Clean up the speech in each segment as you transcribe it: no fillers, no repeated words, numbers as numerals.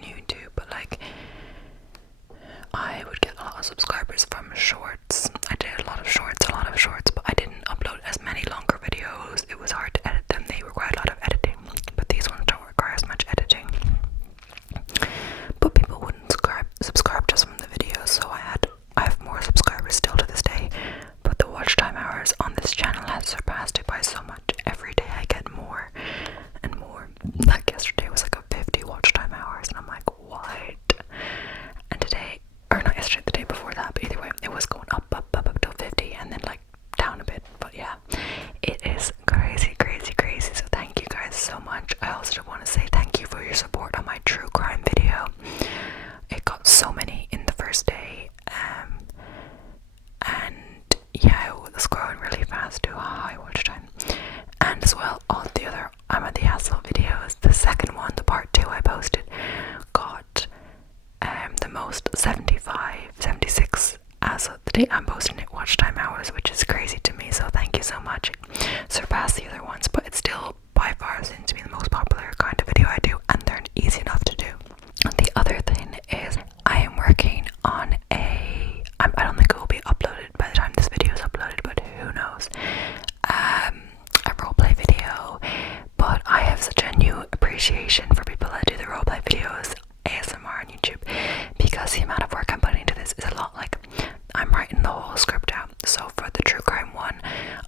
new to, but like I would get a lot of subscribers from shorts. I did a lot of shorts, but I didn't upload as many longer videos. It was hard to edit them. They require a lot of editing, but these ones don't require as much editing. But people wouldn't subscribe just from the videos, so I have more subscribers still to this day, but the watch time hours on this channel has surpassed it by so much. Every day I get more and more. Like yesterday was like a 50 watch time hours, and I'm like, what? And today, or not yesterday, the day before that, but either way, it was going up till 50 and then like down a bit. But yeah, it is crazy. So thank you guys so much. I also want to say thank you for your support on my true crime video. It got so many in the first day, and yeah, it was growing really fast to a high watch time. And as well, all the other I'm at the Asshole videos, the second one, the part 2 I posted, got the most 76 as of the date I'm posting it watch time hours, which is crazy to me, so thank you so much. It surpassed the other ones, but it still by far seems to be the most popular kind of video I do, and they're easy enough to do. The other thing is I am working on I don't think it will be uploaded by the time this video is uploaded, but who knows, a roleplay video. But I have such a new appreciation for people that do the roleplay videos, ASMR on YouTube, because the amount of work I'm putting into this is a lot. Like, I'm writing the whole script out, so for the true crime one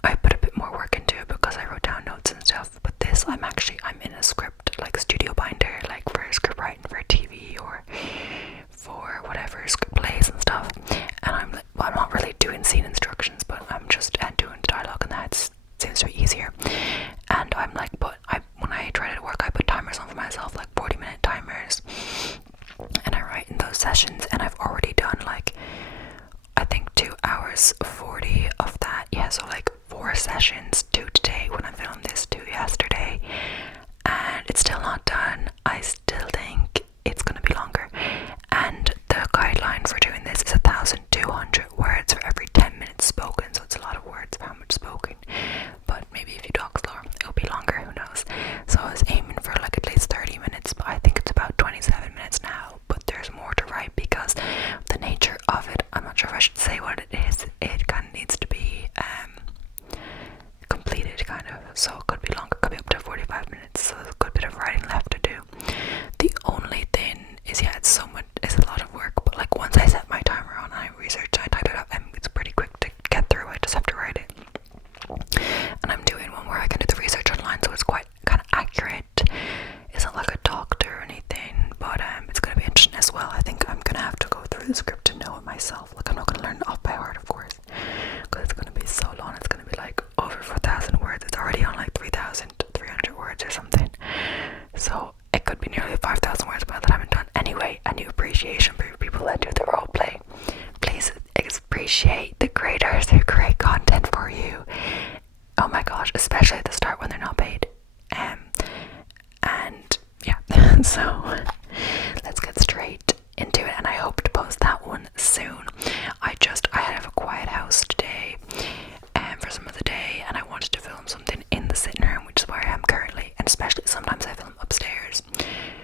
I put a bit more work into it because I wrote down notes and stuff, but this I'm in a script, like studio binder, like for script writing for TV or for whatever script plays and stuff, and I'm not really doing scene instructions, but I'm just doing dialogue, and that seems to be easier. And I'm like, when I try to work, I put timers on for myself, like 40-minute timers, and I write in those sessions, and I've already done like I think 2 hours 40 of that. Yeah, so like 4 sessions, 2 today when I filmed this, 2 yesterday, and it's still not done. I still think it's gonna be longer, and the guideline for doing this is 1,200 words for every 10 minutes spoken, so it's a lot of words for how much spoken, but maybe if you talk slower it'll be longer, who knows. So I was aiming for like at least 30 minutes, but I think it's about 27 minutes now, but there's more to write because the nature of it, I'm not sure if I should say what it is, it kind of needs to be completed kind of, so it could be longer, it could be up to 45 minutes, so there's a good bit of writing left to do. The only thing is, yeah, it's a lot of work, but like once I set my timer on and I research, I type it up, and it's pretty quick to get through. I just have to write it, and I'm doing one where I can do the research online, so it's quite kind of accurate. It's not like a doctor or anything, but it's going to be interesting as well. I think I'm going to have to go through the script to know it myself. Like, I'm not going to learn it off by heart, of course, because it's going to be so long. It's going to be like over 4,000 words. It's already on like 3,300 words or something, so it could be nearly 5,000 words by the time I'm done. Anyway, a new appreciation for people that do the roleplay. Please appreciate the creators who create content for you. Oh my gosh, especially at the start when they're not paid. And yeah, so let's get straight into it, and I hope to post that one soon. I have a quiet house today for some of the day, and I wanted to film something in the sitting room, which is where I am currently, and especially sometimes I film upstairs,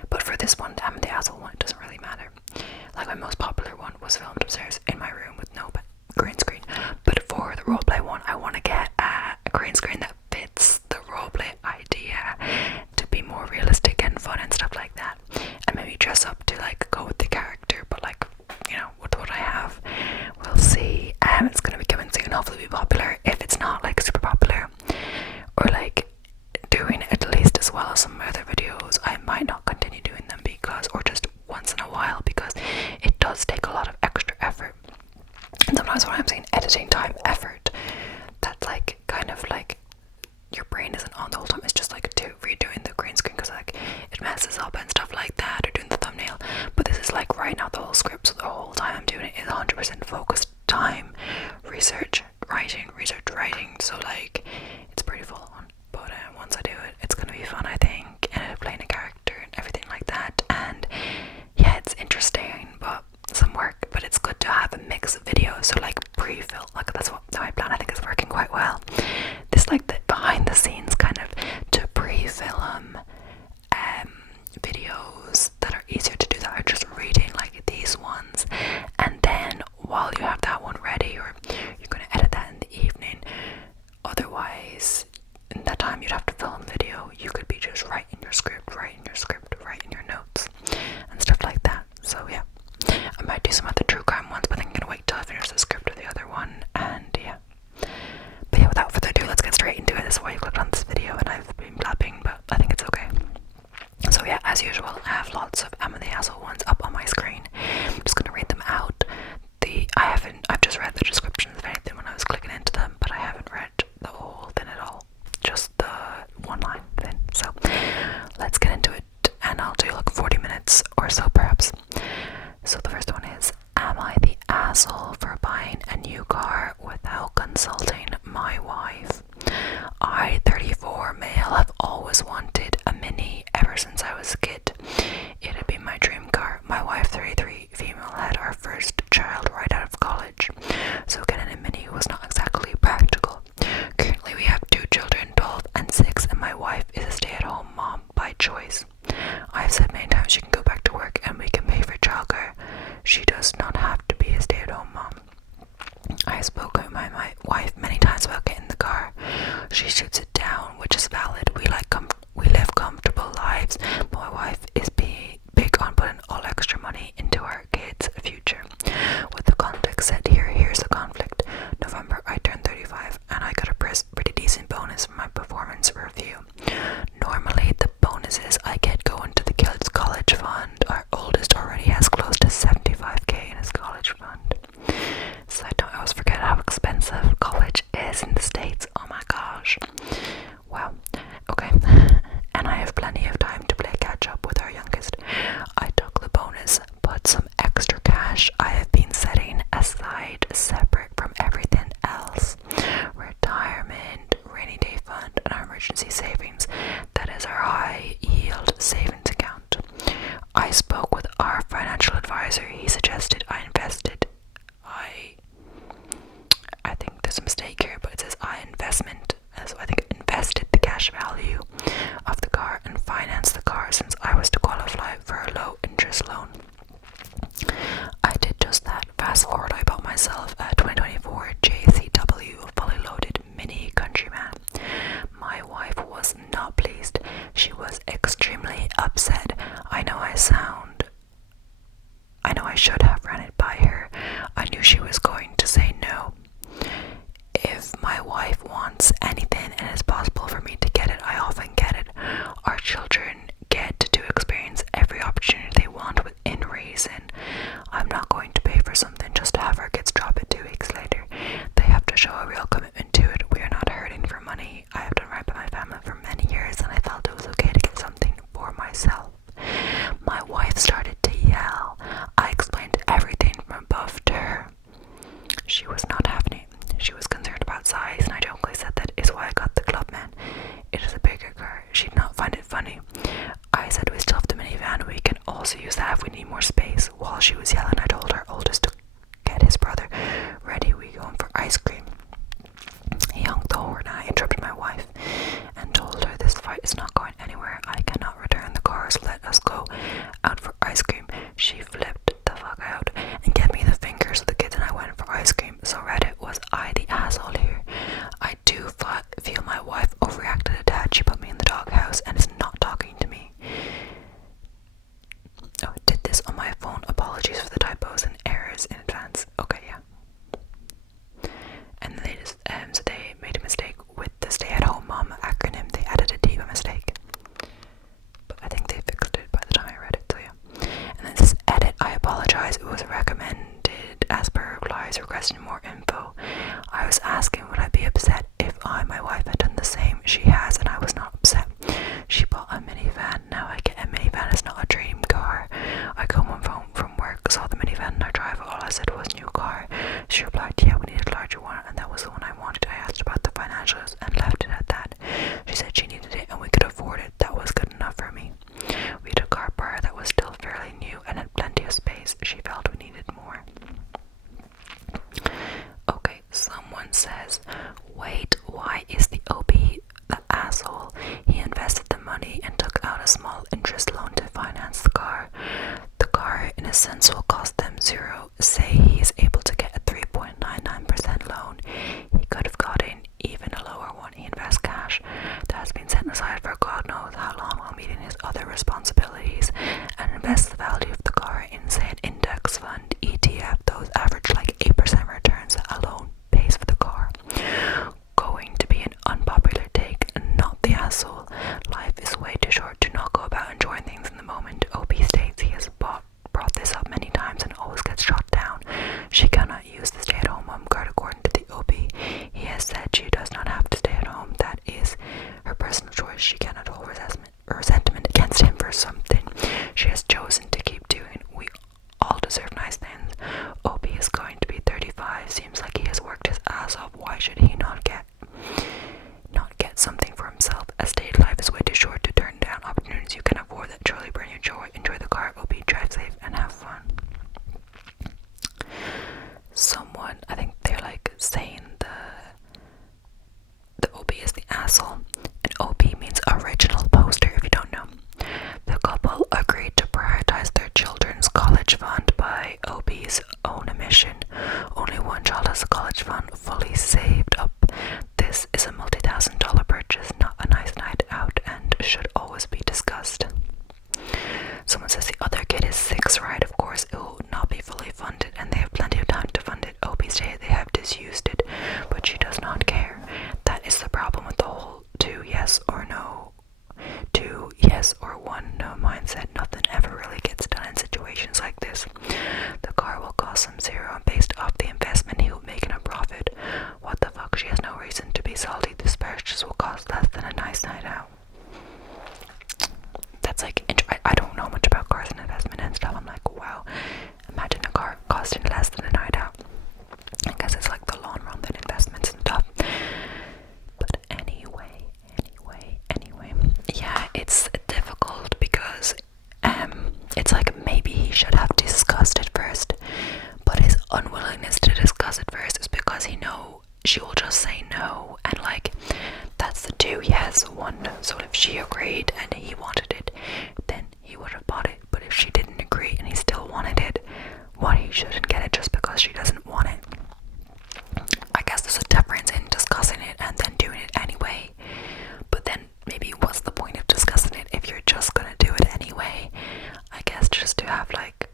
but for this one, the Asshole one, it doesn't really matter. Like, my most popular one was filmed upstairs in my room with no green screen, but for the roleplay one I want to get a green screen that fits the roleplay idea to be more realistic and fun and stuff like that, and maybe dress up to like go with the character, but like, you know, with what I have, we'll see. It's gonna be coming soon, hopefully be popular. If it's not like super popular or like doing it at least as well as some other videos, I might not continue doing them, because, or just once in a while, because it does take a lot of extra effort. And sometimes when I'm saying editing time, effort, that's like kind of like your brain isn't on the whole time. It's just like redoing the green screen because like it messes up and stuff like that, or doing the thumbnail. But this is like writing out the whole script, so the whole time I'm doing it is 100% focused time, research, writing. So like it's pretty full on. But once I do it, it's gonna be fun, I think, and playing a character and everything like that. And yeah, it's interesting, but some work. But it's good to have a mix of videos. So like pre-film, like that's what my plan I think is working quite well. This like the behind the scenes kind of to pre-film videos that are easier to do so perhaps. So the first one is, am I the asshole for buying a new car without consulting my wife? I, 34 male, have always wanted a Mini ever since I was a kid. It had been my dream car. My wife, 33 female, had our first child right out of college, so getting a Mini was not exactly practical. Currently we have 2 children, 12 and 6, and my wife is a stay-at-home mom by choice. I've said many times she can go back to work and we can pay for childcare. She does not have to be a stay-at-home mom. I spoke with my wife many times about getting the car. She shoots it down, which is valid. We live comfortable lives, but my wife is big on putting all extra money into our kids' future. With the context set here, here's the conflict. November, I turned 35 and I got a pretty decent bonus from my performance review. Normally, the bonuses I get go into the kids' college fund. Our oldest already has close to 75k in his college fund. So I don't always forget how expensive college is in the States. Oh my gosh. Wow. Okay. And I have plenty of time to play catch up with our youngest. I took the bonus, put some extra cash I have been setting aside separate from everything else. Retirement, rainy day fund, and our emergency savings. That is our high yield savings account. I spoke with our financial advisor. He suggested I invested. I think there's a mistake here, but it says so I think invested the cash value of the car and financed the car since I was to qualify for a low interest loan. I did just that. Fast forward, I bought myself a 2024 JCW fully loaded Mini Countryman. My wife was not pleased. She was extremely upset. I know I should have ran it by her. I knew she was going to say no. If my wife wants anything and it's possible for me to get it, I often get it. Our children get to experience every opportunity they want within reason. I'm not going to pay for something just to have our kids drop it 2 weeks later. They have to show a real commitment to it. We are not hurting for money. I have done right by my family for many years and I felt it was okay to get something for myself. My wife started to yell. I explained everything from above to her. She was not having it. She was concerned about size, and I jokingly said that is why I got the Clubman. It is a bigger car. She did not find it funny. I said we still have the minivan. We can also use that if we need more space. While she was yelling, I told our oldest to get his brother ready. We going for ice cream. He honked the horn. I interrupted my wife and told her this fight is not going anywhere. I cannot return the car, so let us go out for ice cream. She flipped the fuck out and gave me the finger, so the kids and I went for ice cream. So Reddit, was I the asshole here? I do feel my wife overreacted a tad. She put me in the doghouse and is not talking to me. Oh, I did this on my phone. Apologies for the typos and errors in advance. Okay, yeah. And they just, so they made a mistake with the stay-at-home mom acronym. They added a T by mistake. But I think they fixed it by the time I read it, so yeah. And then this edit, I apologize. It was recommended as per replies requesting more info. I was asking would I be upset if my wife had done the same. She has, and I was not upset. She bought a minivan. Now I get a minivan. It's not a dream car. I come home from work, saw the minivan in our drive. All I said was new car. She replied, yeah, we need a larger one, and that was the one I wanted. I asked about the financials and left it at that. She said she needed it and we could afford it. That was good enough for me. We had a car prior that was still fairly new and had plenty of space. She felt we needed more. Okay, someone says, wait, why is the OB the asshole? He invested the money and took out a small interest loan to finance the car. The car, in a sense, will cost them zero. Say he is able to get a 3.99% loan. He could have gotten even a lower one. He invests cash that has been set aside for God knows how long while meeting his other responsibilities, and invests the value of the car in, say, an index fund, ETF. Those average like 8% returns that alone pays for the car. Going to be an unpopular take, not the asshole. Life is way too short to not go about enjoying things in the moment. OP states he has brought this up many times and always gets shot down. She can wow, imagine a car costing less than a night out. I guess it's like the long run than investments and stuff. But anyway, yeah, it's difficult because it's like maybe he should have discussed it first, but his unwillingness to discuss it first is because he knows she will just say no, and like that's the two yes one. So if she agreed and he wanted it, then he would have bought it. But if she didn't agree and he still wanted it, well, he shouldn't get it just because she doesn't want it. I guess there's a difference in discussing it and then doing it anyway. But then maybe what's the point of discussing it if you're just gonna do it anyway? I guess just to have like,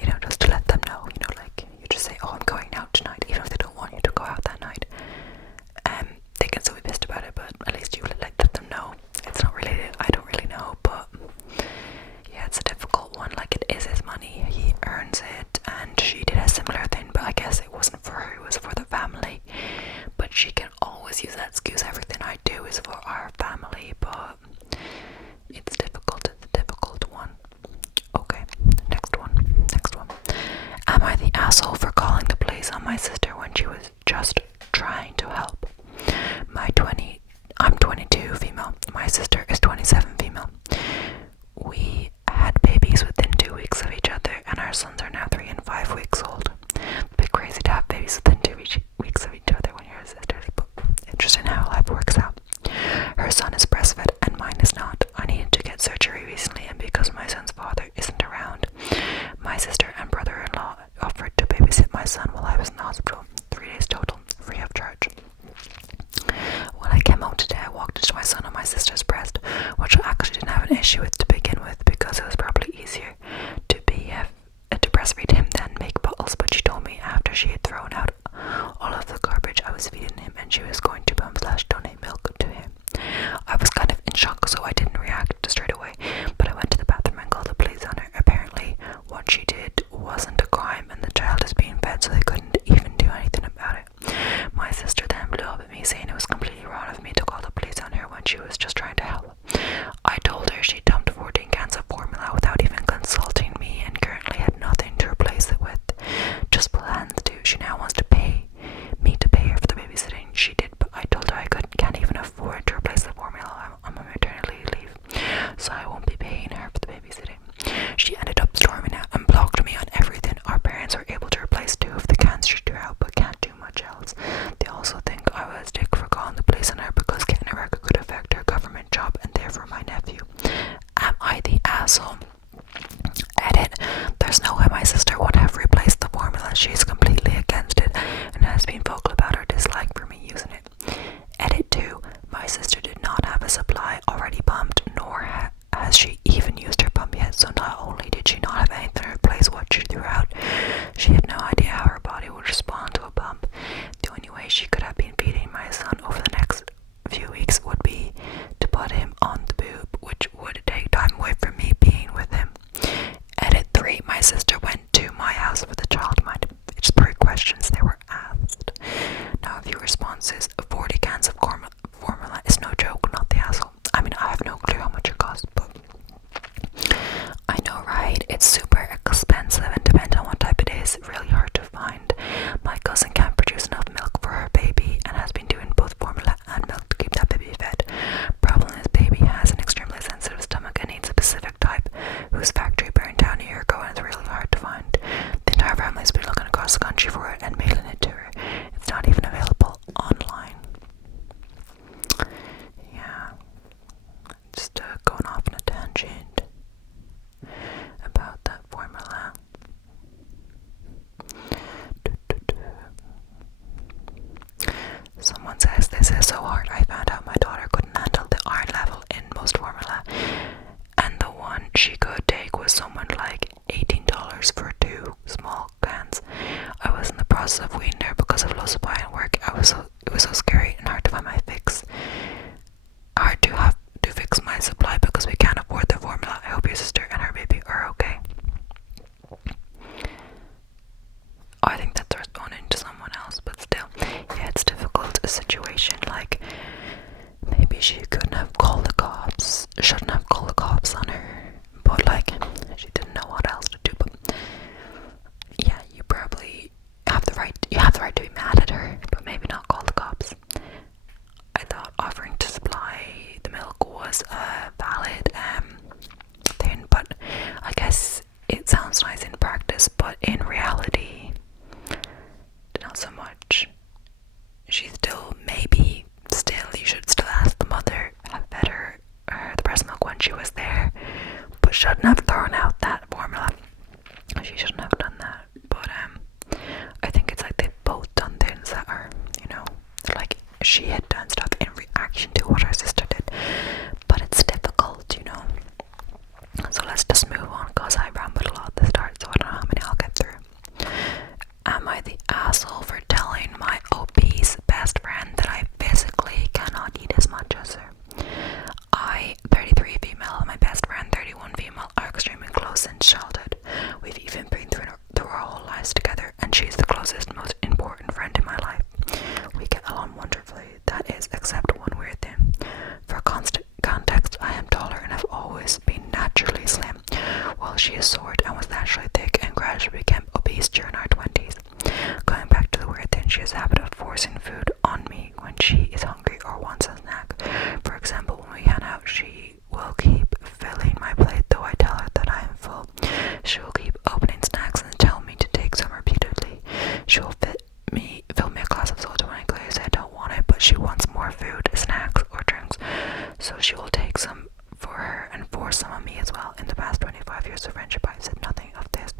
you know, just to let them know, you know, like you just say, oh, I'm going out tonight, even if they don't want you to go out that night. They can still be pissed about it, but at least you let them know. It's not really, I don't really know, but yeah, it's a difficult one. Like, it is his money, he earns it, and she did a similar thing, but I guess it wasn't for her, it was for the family. But she can always use that excuse, everything I do is for our family, but it's difficult, it's a difficult one. Okay, next one. Am I the asshole for calling the police on my sister when she was just trying to help? I'm 22 female, my sister is 27 female. We had babies within 2 weeks of each other, and our sons are now 3 and 5 weeks old. A bit crazy to have babies within 2 weeks of each other when you're sisters, but interesting how life works out. Her son is breastfed and mine is not. I needed to get surgery recently, and because my son's father isn't around, my sister and brother-in-law offered to babysit my son while I was in the hospital. 3 days total, free of charge. When I came home today, I walked into my son on my sister's breast, which I actually didn't have an issue with to begin with because it was probably easier to breastfeed him than make bottles. But she told me after she had thrown out all of the garbage I was feeding him and she was going to donate milk to him. I was kind of in shock, so I didn't react straight away, but I went to the bathroom and called the police on her. Apparently what she did wasn't a crime and the child is being fed, so they couldn't even do anything about it. My sister then blew up at me saying it was completely wrong of me to call the police on her when she was just trying to help. I told her she dumped 14 cans of formula without even consulting me and currently had nothing to replace it with. Just plans to. She now wants to pay me to pay her for the babysitting. She did, but I told her I can't even afford to replace the formula. I'm on maternity leave, so I won't be paying her for the babysitting. She ended up storming out and blocked me on everything. Our parents were able to replace 2 of the cans she threw out, but can't do much else. They also think I was a dick for calling the police on her because getting a record could affect her government job and therefore my nephew. Am I the asshole? Edit. There's no way my sister would have replaced the formula. She's completely against it and has been vocal about her dislike for me using it. Edit 2. My sister did not have a supply already pumped, nor has she even used her pump yet, so not only did she not have anything to replace what she threw out, she had no idea how her body would respond to a pump. The only way she could have been feeding my son over the next few weeks would be to put him on the boob, which would take time away from me being with him. Edit 3. My sister went to my house with the child mind. It's 3 questions they were asked. Now a few responses. 40 cans of formula is no joke, not the asshole. I mean, I have no clue how much it costs, but I know, right? It's super expensive and depending on what type it is, really hard to find. My cousin can't produce enough milk for her baby is short and was naturally thick and gradually became obese during our 20s. Going back to the weird thing, she has a habit of forcing food on me when she is hungry or wants a snack. For example, when we hang out, she will keep filling my plate though I tell her that I am full. She will keep opening snacks and tell me to take some repeatedly. She will fill me a glass of soda when I clearly say I don't want it, but she wants more food, snacks or drinks, so she will take some for her and force some on me as well. In the past 25 years of friendship, I've said nothing of this.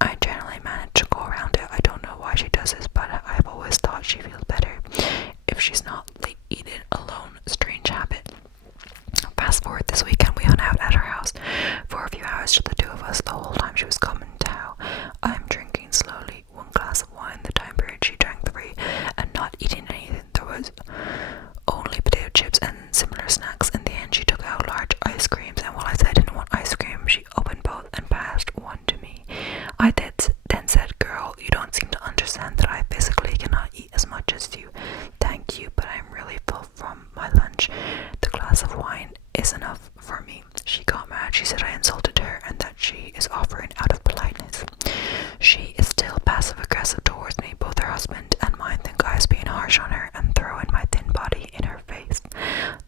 I generally manage to go around it. I don't know why she does this, but I've always thought she feels better if she's not eating alone. Strange habit. Fast forward this weekend, we hung out at her house for a few hours, just the two of us. The whole time she was coming to how I'm drinking slowly 1 glass of wine. The time period she drank 3 and not eating anything. There was only potato chips and similar snacks. In the end, she took out large ice creams, and while I said I didn't want ice cream, she opened both and passed one to me. I then said, "Girl, you don't seem to understand that I physically cannot eat as much as you. Thank you, but I'm really full from my lunch. The glass of wine is enough for me." She got mad. She said I insulted her and that she is offering out of politeness. She is still passive aggressive towards me. Both her husband and mine think I was being harsh on her and throwing my thin body in her face.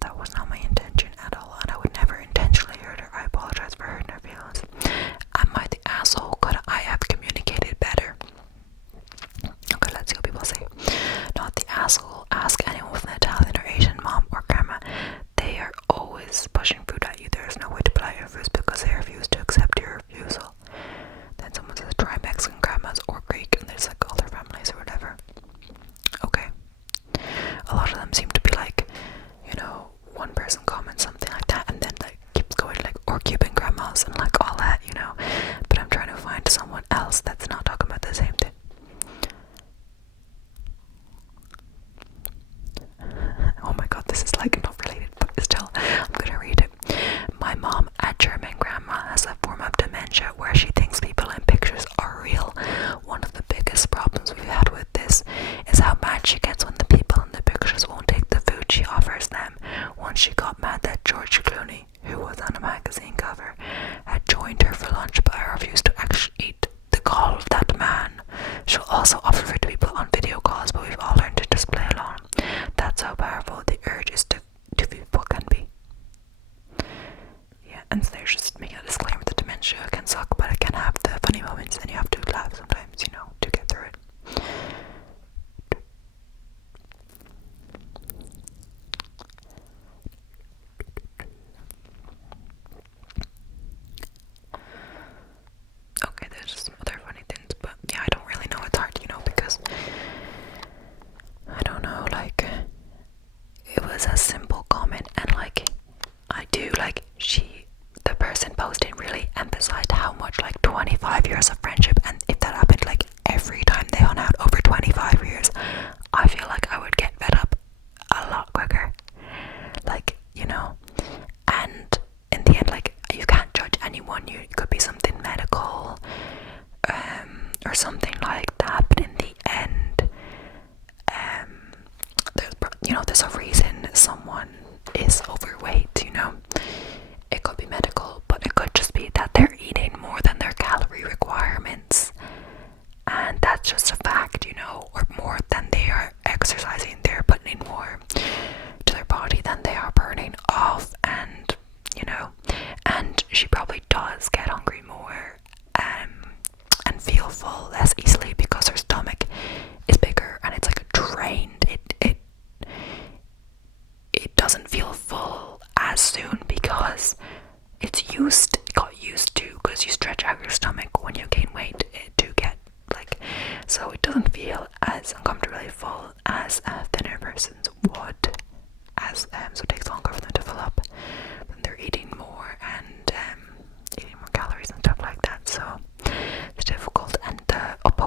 That was not my intention at all, and I would never intentionally hurt her. I apologize for hurting her feelings. Am I the asshole? Could I have communicated better? Okay, let's see what people say. Not the asshole. Ask anyone with an Italian or Asian mom or grandma. They are always pushing food at you. There is no way to polite refuse because they refuse to accept your refusal. Then someone says try Mexican grandmas or Greek, and there's like other families or whatever. Okay. A lot of them seem to be like, you know, one person comments something like that and then like keeps going like, or Cuban grandmas and like all that, you know. But I'm trying to find someone else that's not talking about the same thing. Oh my god, this is like not related, but still, I'm gonna read it. My mom, a German grandma, has a form of dementia where she thinks people in pictures are real. One of the biggest problems we've had with this is how mad she gets when the people in the pictures won't take the food she offers them. Once she got mad that George Clooney, who was on a magazine cover, had joined her for lunch, but I refused to actually eat the call of that man. She'll also offer food to people on video calls, but we've all learned to just play along. That's how powerful the urge is to people can be. Yeah, and so there's just making a disclaimer that dementia can suck, but it can have the funny moments, and you have to laugh sometimes, you know, to get through it. Okay, there's just some other funny things, but yeah, I don't really know. It's hard, you know, because I don't know, like, it was a simple comment, and like, I do, like, the person posting really emphasized how much, like, 25 years of friendship, and if that happened, like, every time they hung out over 25 years, I feel like I would get fed up a lot quicker, like, you know, and in the end, like, you can't judge anyone. It could be something medical, or something like that, but in the end, there's a reason someone is overweight, you know. It could be medical, but it could just be that they're eating more than their calorie requirements, and that's just a fact, you know, or more than they are exercising. They're putting in more to their body than they are burning off, and you know, and she probably does get hungry more, and feel full less easily because her stomach is bigger and it's like drained. It doesn't feel full as soon because it got used to, because you stretch out your stomach when you gain weight to get like, so it doesn't feel as uncomfortably full as a thinner person's would, so it takes longer for them to fill up when they're eating more and eating more calories and stuff like that. So it's difficult, and the upper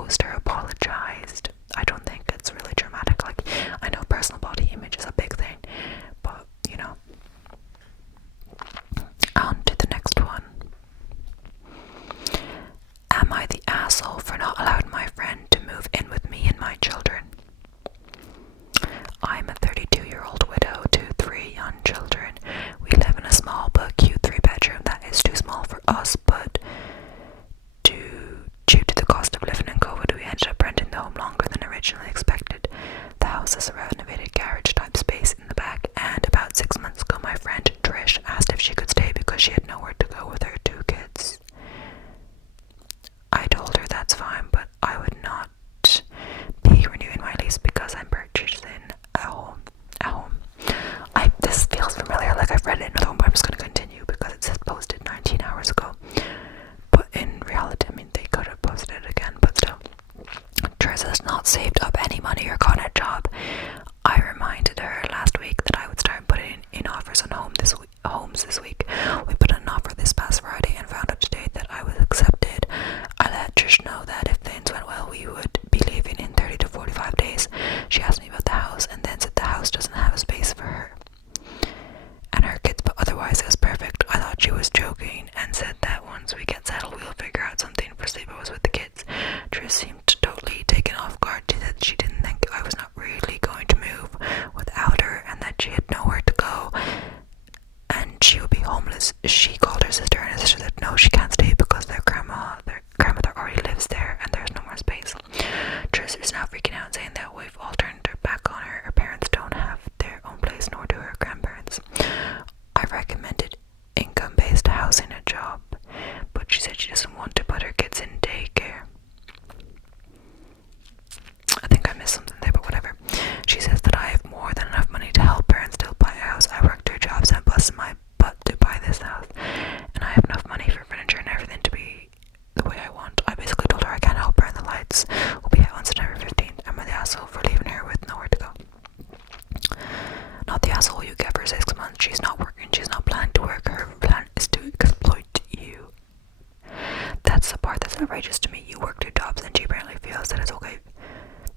is outrageous to me. You work 2 jobs and she apparently feels that it's okay.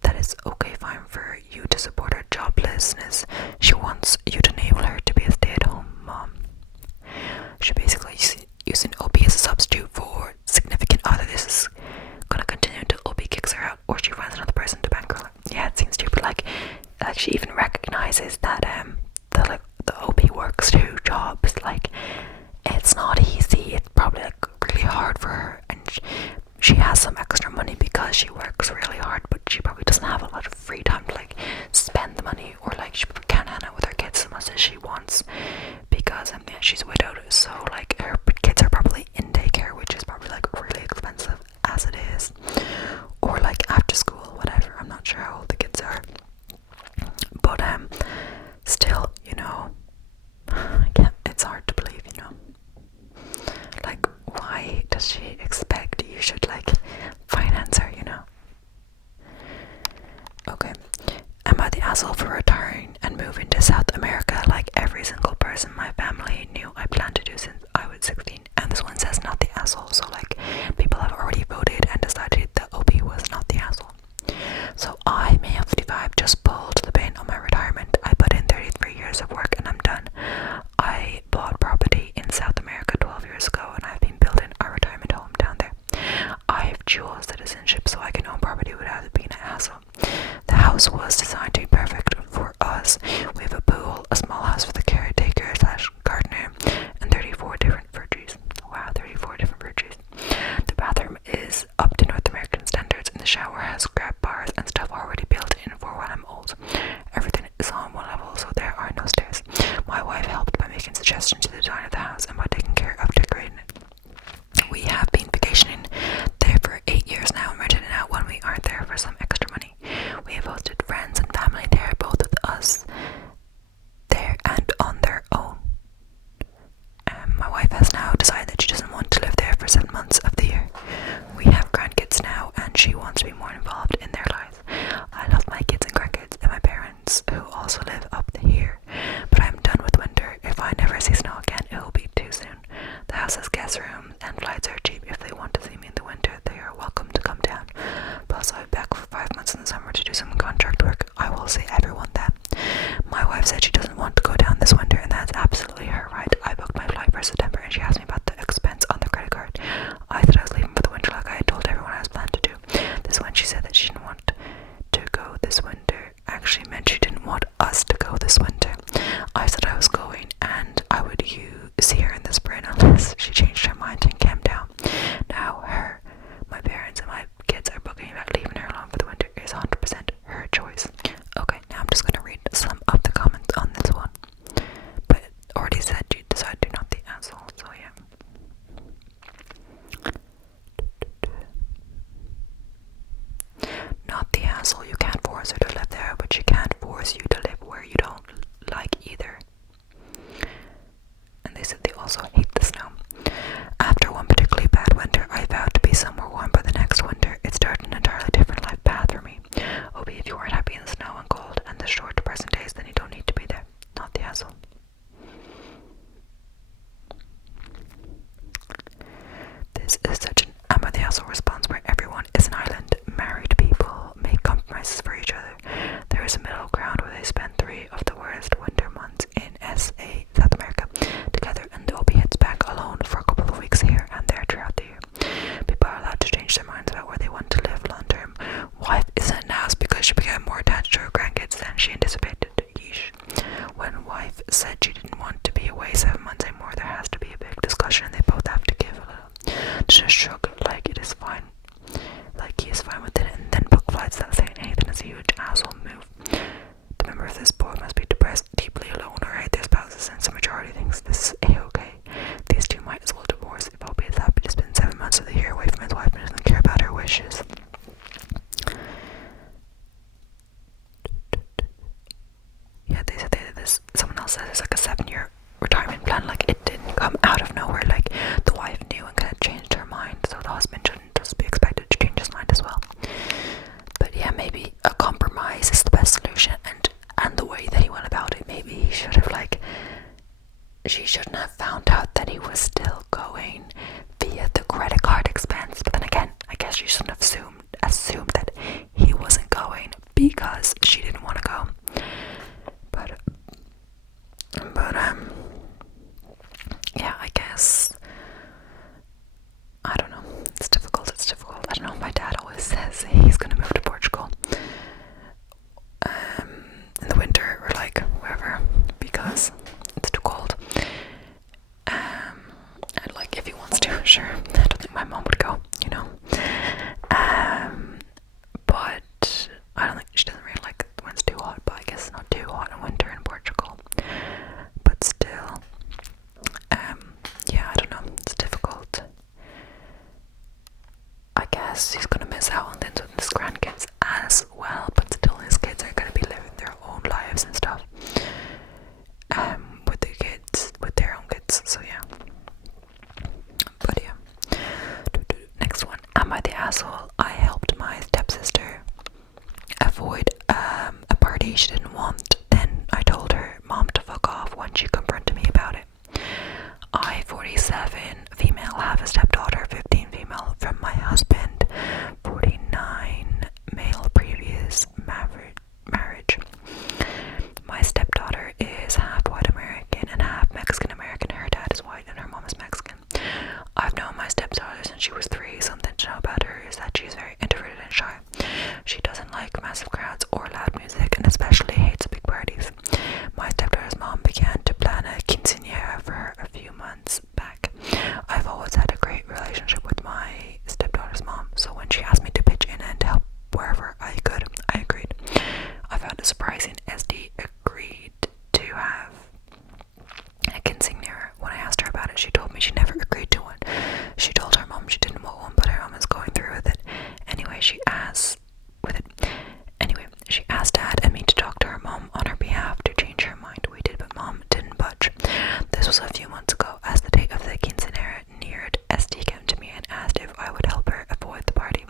That it's okay, fine for you to support her joblessness. She wants you to enable her to be a stay-at-home mom. She basically using OB as a substitute for significant other. This is gonna continue until OB kicks her out or she finds another person to bankroll her. Yeah, it seems stupid. Like she even recognizes that the OB works 2 jobs. Like, it's not easy. It's probably like really hard for her, and she has some extra money because she works really hard, but she probably doesn't have a lot of free time to like spend the money, or like she can't hang out with her kids as much as she wants because yeah, she's widowed. So like her kids are probably in daycare, which is probably like really expensive as it is, or like after school, whatever. I'm not sure how old the kids are, but still, you know, it's hard to believe, you know. Like, why does she expect you should like finance her, you know? Okay. Am I the asshole for retiring and moving to South America like every single person in my family knew I planned to do since I was 16? And this one says not the asshole, so like people have already voted and decided that OB was not the asshole. So I, May of 55, just pulled the pin on my retirement. I put in 33 years of work and I'm done. I bought property in South America 12 years ago and I've been building a retirement home down there. I have dual citizenship so I can own property without it being an hassle. The house was designed to be perfect for us. We have a pool, a small house for the caretaker slash gardener, and 34 different fruit trees. Wow, 34 different fruit trees. The bathroom is up to North American standards and the shower has grab bars and stuff already built in for when I'm old. Everything is on one level, so there are no stairs. My wife helped by making suggestions to the design of the house and by taking care of decorating it. We have been vacationing there for 8 years now and rented it out when we aren't there for some extra money. We have hosted friends and family there, both with us there and on their own. My wife has now decided that she doesn't want to live there for 7 months of the year. We have grandkids now and she wants to be more involved in their lives. I love my kids and grandkids and my parents who also live up here, but I'm done with winter. If I never see snow again, it will be too soon. The house has guest rooms and flights are cheap. If they want to see me in the winter, they are welcome to come down. Plus, I'll be back for 5 months in the summer to do some contract work. I will say everyone that. My wife said she doesn't want to go down this winter, and that's absolutely her right. I booked my flight for September, and she asked me about the expense on the credit card. I thought I was leaving for the winter like I had told everyone I was planned to do. This one, she said that she didn't want to go this winter. Actually meant she didn't want us to go this winter. I said I was going, and I would see her in the spring unless she changed her mind and came down. Now my parents and my kids are booking about leaving her alone for the winter. It is 100% her choice. Okay, now I'm just going to read some of the comments on this one. But already said you decided you're not the asshole, so yeah. Not the asshole, you can't force her to live there, but she can't force you to live where you don't like either. And they said they also hate the snow. After one particularly bad winter, I vowed to be somewhere warm by the next winter. It started an entirely different life path for me. OB, if you weren't happy in the snow and cold and the short depressing days, then you don't need to be there. Not the asshole. This is such an am I the asshole response where everyone is an island. Married people make compromises for each other. There is a middle ground where they spend 3 of the worst winter months in SA, South America, together, and the OB heads back alone for a couple of weeks here and there throughout the year. People are allowed to change their minds about where they want to live long term. Wife isn't an ass because she became more attached to her grandkids than she anticipated. Yeesh. When wife said she didn't want to be away 7 months anymore, there has to be a big discussion and they both have to give a little. Just shrug like it is fine. Like he is fine with it, and then book flights without saying anything is a huge asshole move. The member of this board must be depressed, deeply alone, or hate their spouses, since the majority thinks this is a-okay. These two might as well divorce if OB is happy to spend 7 months of the year away from his wife and doesn't care about her wishes. Yeah, they said this. Someone else said it's like a 7-year retirement plan. Like, it didn't come out of nowhere. Like, the wife knew and kind of changed her mind, so the husband shouldn't just be expected to change his mind as well. But yeah, maybe a compromise is the best solution, and the way that he went about it, maybe he should have she shouldn't have found out that he was still going via the credit card expense. But then again, because he's gonna move to Portugal in the winter, or like wherever, because it's too cold. And like if he wants to, sure. I don't think my mom would go, you know. But I don't think she doesn't really like when it's too hot. But I guess it's not too hot in winter in Portugal. But still, yeah, I don't know. It's difficult. I guess he's gonna miss out on things with his grandkids as well, but still his kids are gonna be living their own lives and stuff. With the kids, with their own kids, so yeah. But yeah. Next one. Am I the asshole? I helped my stepsister avoid a party she didn't want. Then I told her mom to fuck off when she confronted me about it. I, 47, female, have a stepdaughter, 15 female, from my husband, 49, male, previous marriage. My stepdaughter is half white American and half Mexican American. Her dad is white and her mom is Mexican. I've known my stepdaughter since she was 3. Something to know about her is that she's very introverted and shy. She doesn't like massive crowds or loud music, and especially hates big parties. My stepdaughter's mom began to plan a quinceanera for her a few months back. I've always had a great relationship with my stepdaughter's mom, so when she asked me to pitch in and help wherever I could, I agreed. I found it surprising SD agreed to have a quinceanera. When I asked her about it, she told me she never agreed to one. She told her mom she didn't want one, but her mom is going through with it. Anyway, she asked Dad and me to talk to her mom on her behalf to change her mind. We did, but mom didn't budge. This was a few months ago. As the date of the quinceanera neared, SD came to me and asked if I would help her avoid the party.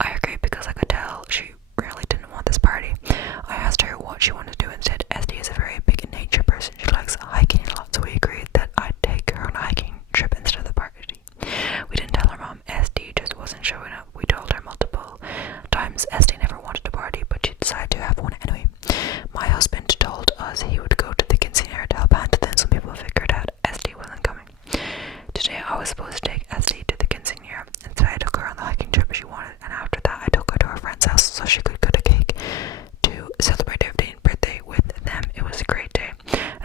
I agreed because I could tell she really didn't want this party. I asked her what she wanted to do instead. SD is a very big in nature person. She likes hiking a lot, so we agreed that I'd take her on a hiking trip instead of the party. We didn't tell her mom. SD just wasn't showing up. We told her multiple times. SD never wanted to party, but she decided to have one anyway. My husband told us he would go to the quinceanera to help handle things when people figured out SD wasn't coming. Today I was supposed to take SD to the quinceanera. Instead I took her on the hiking trip she wanted, and after that I took her to her friend's house so she could cut a cake to celebrate her 15th birthday with them. It was a great day.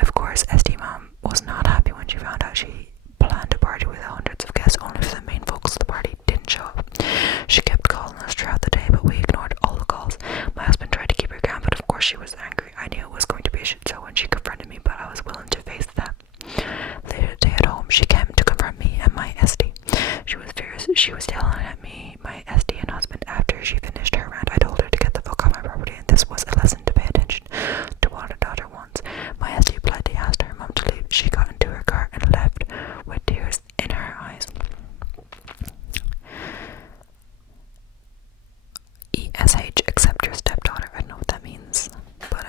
Of course, SD mom was not happy when she found out she planned a party with hundreds of guests only for the main folks of the party didn't show up. She kept calling us throughout the day, but we ignored all the calls. My husband tried to keep her calm, but of course she was angry. I knew it was going to be a shit show when she confronted me, but I was willing to face that. Later today at home, she came to confront me and my SD. She was furious. She was yelling at me, my SD and husband. After she finished her rant, I told her to get the fuck off my property, and this was a lesson to pay attention to what her daughter wants. My SD politely asked her mom to leave. She got into her car and left with tears in her eyes. ESH, accept your stepdaughter. I don't know what that means, but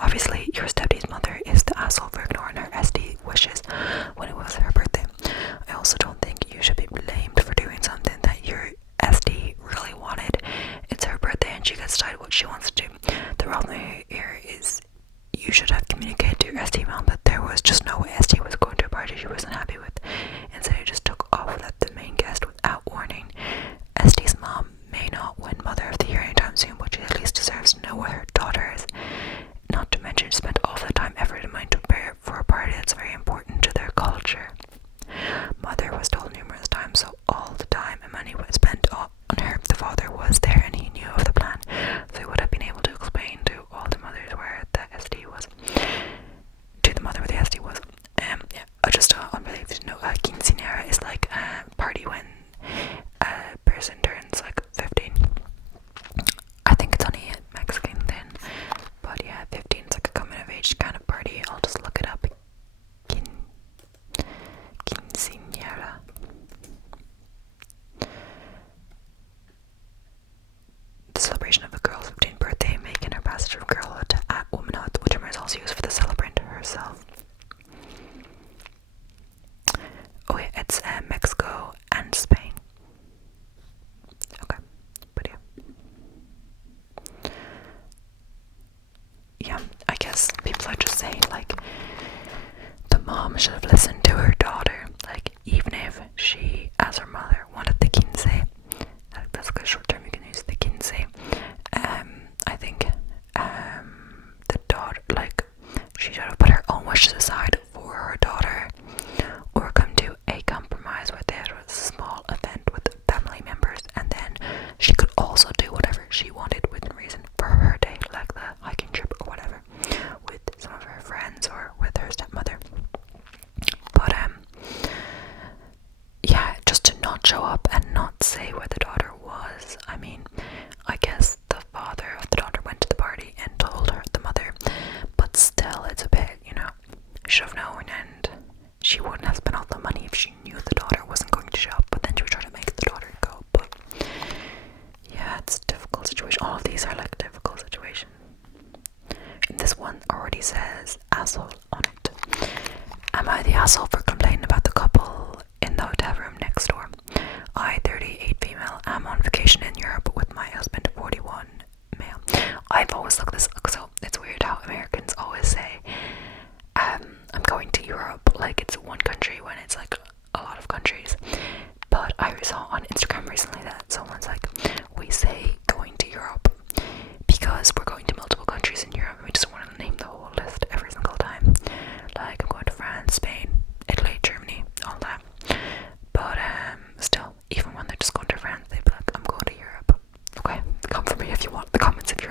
obviously your stepdad's mother is the asshole for ignoring her SD wishes when it was her birthday. I also don't think you should be blamed for doing something that your SD really wanted. It's her birthday and she gets to decide what she wants to do. The problem here is you should have communicated to your SD mom that there was just no way SD was going to a party she wasn't happy with. Instead you just took off without the main guest without warning. SD's mom may not win Mother of the Year anytime soon, but she at least deserves to know where her daughter is. Not to mention she spent all the time, effort, and money to prepare for a party that's very important to their culture. Mother was told numerous times, so all the time and money was spent on her. The father was there and he knew of the plan, so he would have been able to explain to all the mothers where the SD was. To the mother where the SD was. Yeah, just unbelievable to know. Quinceanera is like a party when a person turns like 15. I think it's only a Mexican then, but yeah, 15 is like a coming of age kind of party. I'll just look it up. Quinceanera. The celebration of a girl's 15th birthday, making her passage from girlhood to womanhood. The term is also used for the celebrant herself. Oh yeah, it's Mexico and Spain. Okay, but yeah, I guess people are just saying like the mom should have listened to her daughter. Like even if she, as her mother, wanted the quince, that's a good short term you can use.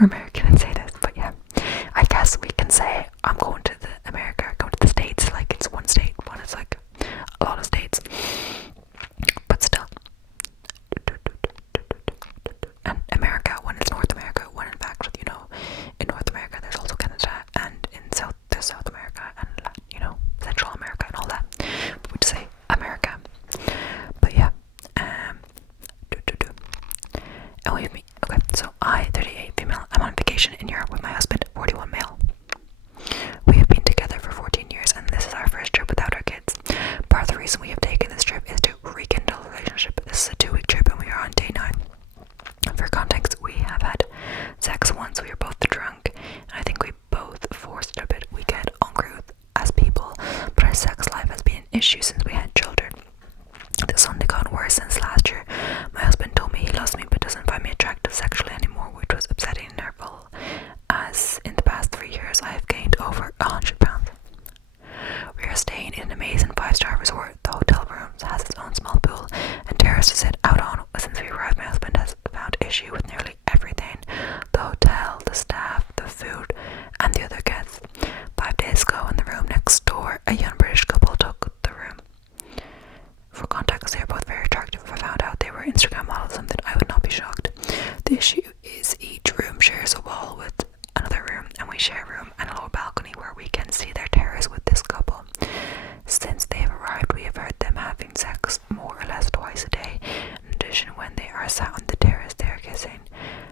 you're American and say this, but yeah, I guess we can say I'm going to going to the States, like it's one state, one is like a lot of states, but still. And America, when it's North America, when in fact, you know, in North America there's also Canada, and in there's South America, and you know, Central America and all that, but we just say America. But yeah, and with me. Okay, so I, 38 female, I'm on vacation in Europe with my husband, 41 male. We have been together for 14 years, and this is our first trip without our kids. Part of the reason we have taken this trip is to rekindle the relationship. This is a 2-week trip, and we are on day 9. For context, we have had sex once. We were both drunk, and I think we both forced it a bit. We get angry as people, but our sex life has been an issue since we had children. This only gotten worse since last year. My husband told me he loves me but doesn't find me attractive sexually anymore, which was upsetting and hurtful, as in the past 3 years I have gained over 100 pounds. We are staying in an amazing 5-star resort. The hotel rooms has its own small pool and terrace to sit out on. Since we arrived, my husband has found issue with nearly everything: the hotel, the staff, the food, and the other guests. 5 days ago, in the room next door, a young British couple took the room. For context, they are both very attractive. If I found out they were Instagram models, something I would not be shocked. The issue is each room shares a wall with another room, and we share a room and a lower balcony where we can see their terrace with this couple. Since they have arrived, we have heard them having sex more or less twice a day. In addition, when they are sat on the terrace, they are kissing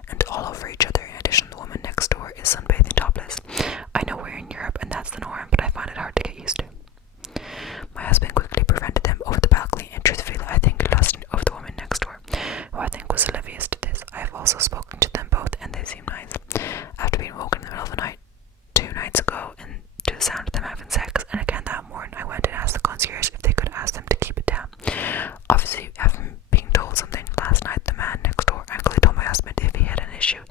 and all over each other. In addition, the woman next door is sunbathing topless. I know we're in Europe and that's the norm, but I find it hard to get used to. My husband quickly prevented them over the balcony, and truthfully, I think lusting over the woman next door, who I think was oblivious to this. I have also spoken to them both, and they seem nice. After being woken in the middle of the night 2 nights ago and to the sound of them having sex, and again that morning, I went and asked the concierge if they could ask them to keep it down. Obviously, having been told something last night, the man next door angrily told my husband if he had an issue,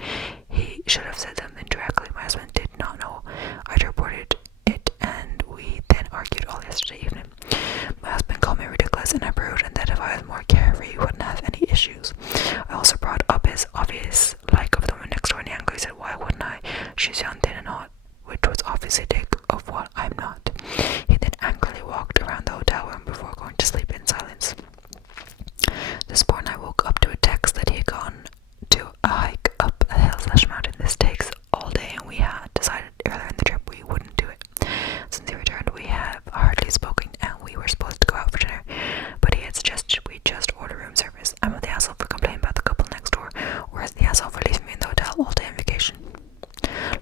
he should have said something directly. My husband did not know. I reported it, and we then argued all yesterday evening. My husband called me ridiculous and rude, and that if I was more carefree, he wouldn't have any issues. I also brought up his obvious like of the woman next door, and he angrily said, why wouldn't I? She's young, thin and hot, which was obviously a dig of what I'm not. He then angrily walked around the hotel room before going to sleep in silence. This morning I woke up to a text that he had gone to a hike up a hill/mountain. This takes all day, and we had decided earlier in the trip we wouldn't do it. Since he returned, we have hardly spoken, and we were supposed to go out for dinner, but he had suggested we just order room service. I'm the asshole for complaining about the couple next door, whereas the asshole for leaving me in the hotel all day on vacation.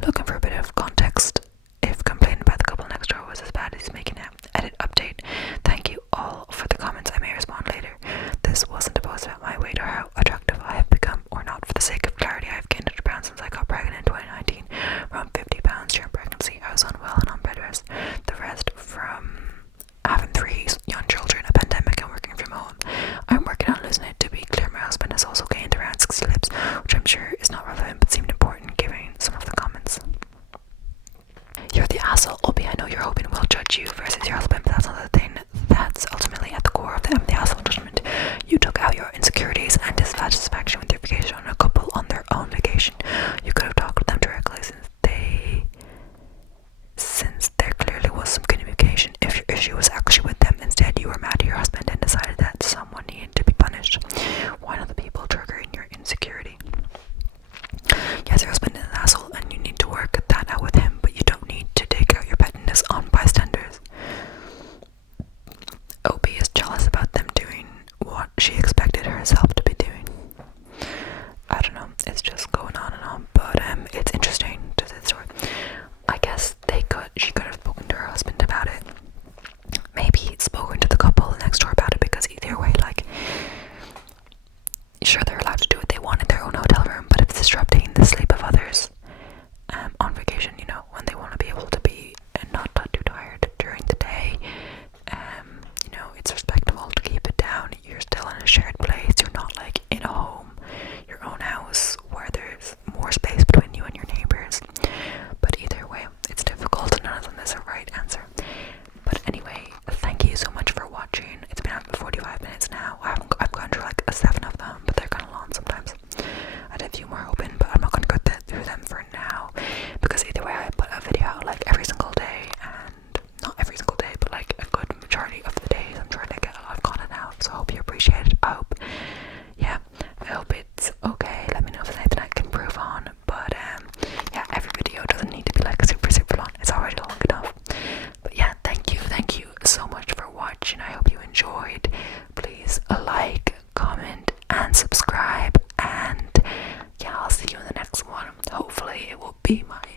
Looking for a bit of context, if complaining about the couple next door was as bad as he's making it. Edit update. Thank you all for the comments. I may respond later. This wasn't a post about my weight or how attractive I have become or not. For the sake of clarity, I have gained 100 pounds since I got pregnant in 2019. Around 50 pounds during pregnancy. I was unwell and on bed rest. The rest from having 3 young children, a pandemic, and working from home. I'm working on losing it. To be clear, my husband has also gained around 60 lips, which I'm sure is not relevant but seemed important given some of the comments. You're the asshole, albeit I know you're hoping we'll judge you versus your husband, but that's not the thing. That's ultimately at the core of the asshole judgment. You took out your insecurities and dissatisfaction with your vacation on a couple on their own vacation. You could have talked with them directly since there clearly was some communication. If your issue was actually with them, instead you were mad at your husband and decided that someone needed to be punished. Why not the people triggering your insecurity? Yes, your husband is an asshole and you need to work that out with him, but you don't need to take out your pettiness on bystanders. Opie is jealous about them doing what she expected herself to be doing. I don't know, it's just going on and on, but it's interesting to this story. I guess she could have spoken to her husband about it. Maybe he'd spoken to the couple next door about it, because either way, like, sure, they're allowed to do what they want in their own hotel room, but if it's disrupting the sleep of others on vacation, you know, when they want to be able to be not too tired during the day, you know, it's respectable to keep it down. You're still in a shared place. You're not like in a home, your own house, where there's more space between you and your neighbors. But either way, it's difficult, and none of them is a right answer. But anyway, thank you so much for watching. It's been 45 minutes now. I've gone through like 7 of them, but they're kind of long sometimes. I had a few more open, but be my